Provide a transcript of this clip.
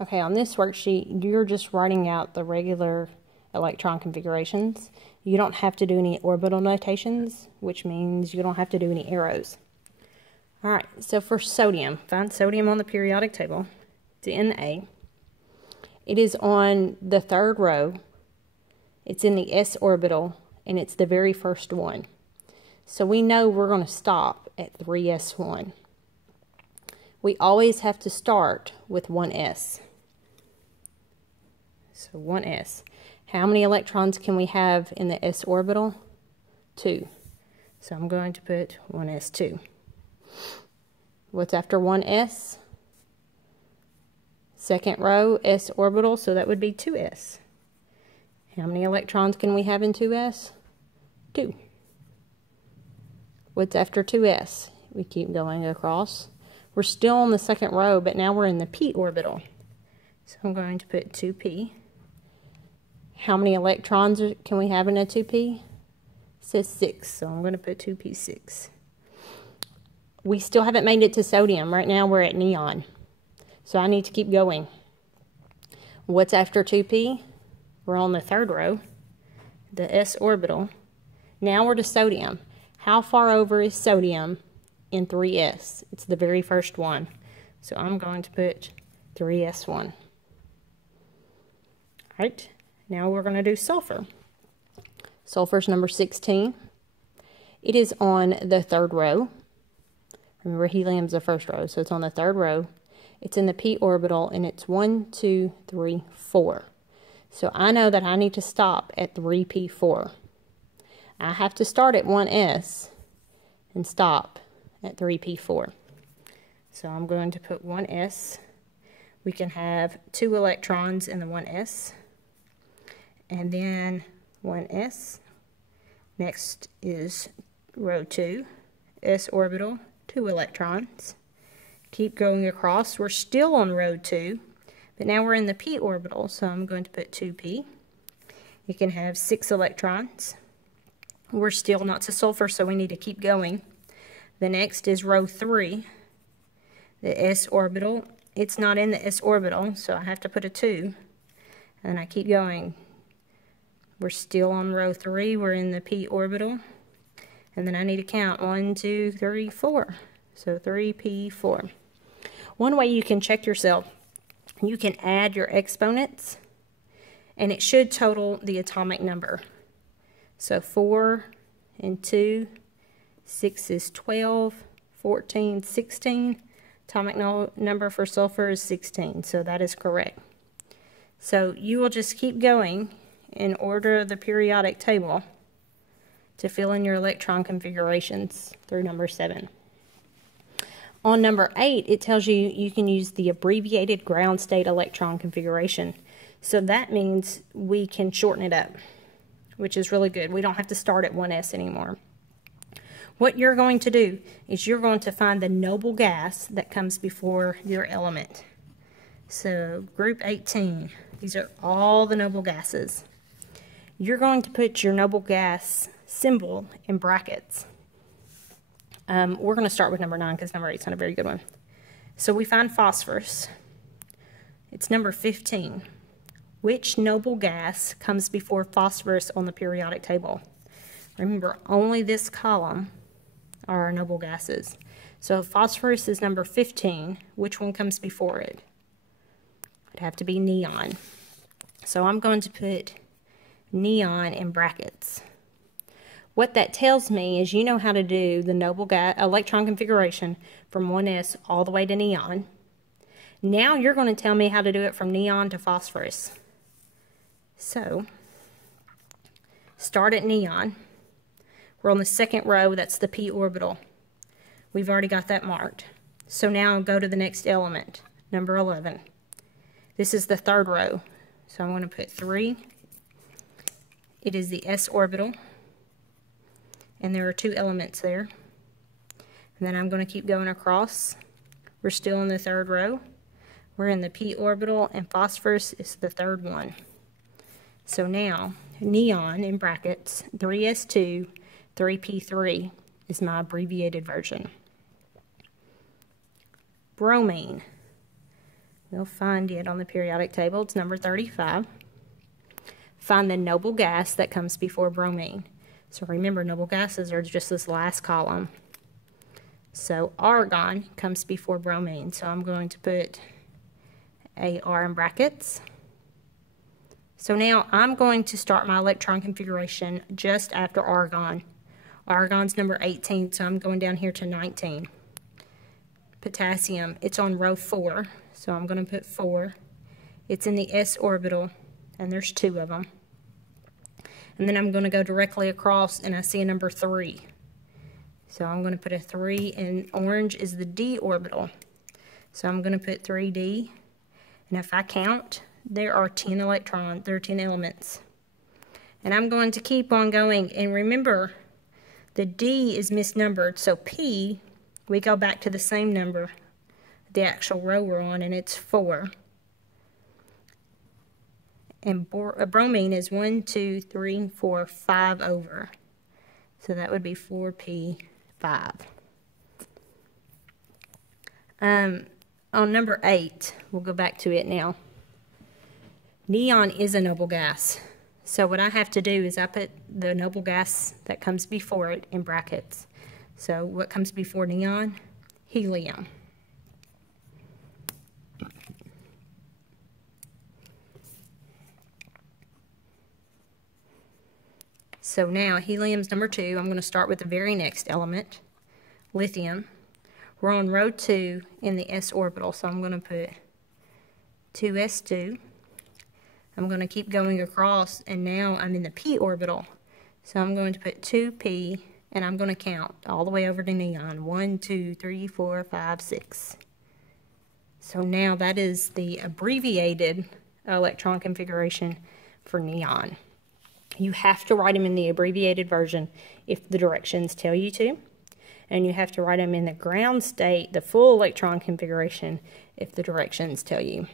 Okay, on this worksheet, you're just writing out the regular electron configurations. You don't have to do any orbital notations, which means you don't have to do any arrows. Alright, so for sodium, find sodium on the periodic table. It's Na. It is on the third row. It's in the s orbital, and it's the very first one. So we know we're going to stop at 3s1. We always have to start with 1s. So 1s. How many electrons can we have in the s orbital? 2. So I'm going to put 1s2. What's after 1s? Second row, s orbital, so that would be 2s. How many electrons can we have in 2s? 2. What's after 2s? We keep going across. We're still on the second row, but now we're in the p orbital. So I'm going to put 2p. How many electrons can we have in a 2p? It says 6, so I'm going to put 2p6. We still haven't made it to sodium. Right now we're at neon. So I need to keep going. What's after 2p? We're on the third row, the s orbital. Now we're to sodium. How far over is sodium in 3s? It's the very first one. So I'm going to put 3s1. Alright, now we're going to do sulfur. Sulfur's number 16. It is on the third row. Remember, helium's the first row, so it's on the third row. It's in the p orbital, and it's 1, 2, 3, 4. So I know that I need to stop at 3p4. I have to start at 1s and stop at 3p4. So I'm going to put 1s. We can have 2 electrons in the 1s. And then 1s. Next is row 2, s orbital, 2 electrons. Keep going across. We're still on row 2, but now we're in the p orbital, so I'm going to put 2p. You can have 6 electrons. We're still not to sulfur, so we need to keep going. The next is row 3, the s orbital. It's not in the s orbital, so I have to put a 2, and I keep going. We're still on row 3. We're in the p orbital, and then I need to count 1, 2, 3, 4. So 3p4. One way you can check yourself, you can add your exponents, and it should total the atomic number. So 4 and 2, 6 is 12, 14, 16. Atomic number for sulfur is 16, so that is correct. So you will just keep going in order of the periodic table to fill in your electron configurations through number 7. On number 8, it tells you you can use the abbreviated ground state electron configuration. So that means we can shorten it up, which is really good. We don't have to start at 1s anymore. What you're going to do is you're going to find the noble gas that comes before your element. So group 18, these are all the noble gases. You're going to put your noble gas symbol in brackets. We're going to start with number 9 because number 8 is not a very good one. So we find phosphorus. It's number 15. Which noble gas comes before phosphorus on the periodic table? Remember, only this column are our noble gases. So phosphorus is number 15. Which one comes before it? It'd have to be neon. So I'm going to put neon in brackets. What that tells me is you know how to do the noble gas electron configuration from 1s all the way to neon. Now you're going to tell me how to do it from neon to phosphorus. So, start at neon. We're on the second row, that's the p orbital. We've already got that marked. So now go to the next element, number 11. This is the third row. So I'm going to put 3. It is the s orbital. And there are 2 elements there. And then I'm going to keep going across. We're still in the third row. We're in the p orbital, and phosphorus is the third one. So now, neon in brackets, 3s2, 3p3 is my abbreviated version. Bromine. We'll find it on the periodic table. It's number 35. Find the noble gas that comes before bromine. So remember, noble gases are just this last column. So argon comes before bromine. So I'm going to put AR in brackets. So now I'm going to start my electron configuration just after argon. Argon's number 18, so I'm going down here to 19. Potassium, it's on row 4, so I'm going to put 4. It's in the s orbital, and there's 2 of them. And then I'm going to go directly across, and I see a number 3. So I'm going to put a 3, and orange is the d orbital. So I'm going to put 3d, and if I count, there are 10 electrons, there are 10 elements. And I'm going to keep on going, and remember, the d is misnumbered, so p, we go back to the same number, the actual row we're on, and it's 4. And bromine is 1, 2, 3, 4, 5 over. So that would be 4p5. On number 8, we'll go back to it now. Neon is a noble gas. So what I have to do is I put the noble gas that comes before it in brackets. So what comes before neon? Helium. So now helium's number 2. I'm going to start with the very next element, lithium. We're on row 2 in the s orbital, so I'm going to put 2s2. I'm going to keep going across, and now I'm in the p orbital. So I'm going to put 2p, and I'm going to count all the way over to neon. 1, 2, 3, 4, 5, 6. So now that is the abbreviated electron configuration for neon. You have to write them in the abbreviated version if the directions tell you to. And you have to write them in the ground state, the full electron configuration, if the directions tell you.